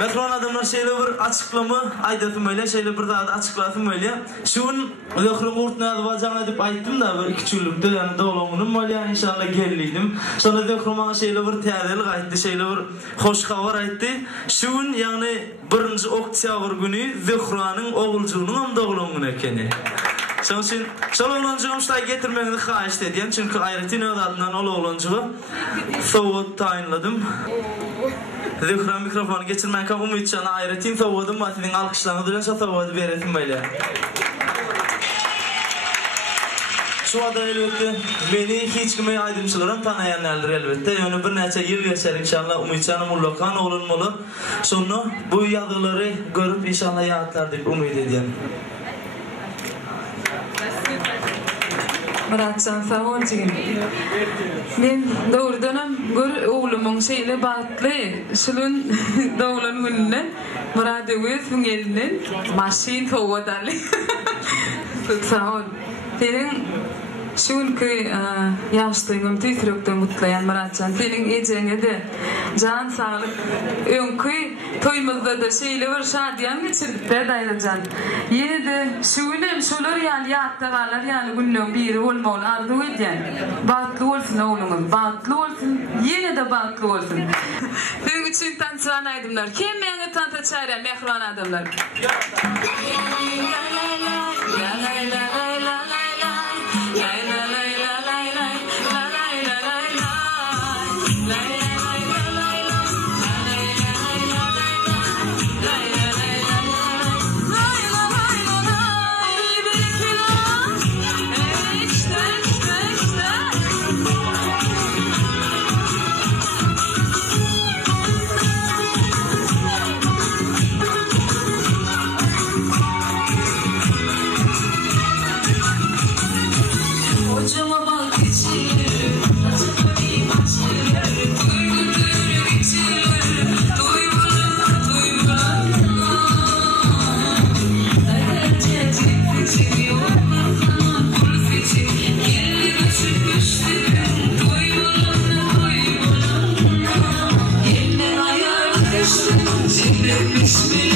Mehron adamlar şeyle bir açıklama aydatım öyle, şeyle bir daha da açıklatım öyle. Şun Zöhrün Urt'un adı vacağına deyip ayttım da bir küçülükte yani doğulanım öyle yani inşallah geliydim. Sonra Zöhrün bana şeyle bir teadelik ayttı, şeyle bir hoş haber ayttı. Şun yani 1. oktyabr günü Zöhrün'ün oğulcuğunun doğulanın ekeni. Şoň üçin şol oğlanjygy şuday getirmegini haýyş edýän, çünki Aýratyn öz adyndan ol oğlanjygy sowgat taýynladym. Zöhrün mikrofonu geçirmän umytçany Aýratyn sowgadym, matynyň alkyşlaryny bilen şo sowgady beresim beýle. Şu ada elbette beni hiç kime aydınçılarım tanıyanlardır elbette. Yani bir neçe yıl geçer inşallah Umutcanım Ullokan oğlum olur. Sonra bu yazıları görüp inşallah yağıtlar deyip umut ediyorum. Muratcan sağ ol canım. Ben doğrudan gör oğlumun şeyle bağlı. Şunun doğulan gününden Murat Öğüt'ün elinden maşin soğudalı. Sağ ol. Senin çünkü yaşlığım tüytürükte mutlayan Muratcan. Senin ecene de can sağlık. Önkü toymazda da şeyle var şadiyan geçirdik de dayıcan. Yine de şunem şolar yani yatta varlar yani günün biri olmalı ardı ediyen. Batlı olsun oğlumun. Batlı olsun. Yine de batlı olsun. Senin için tanıtılan aydımlar. Kim beni tanıtacağım mehran adımlar. Bismillah.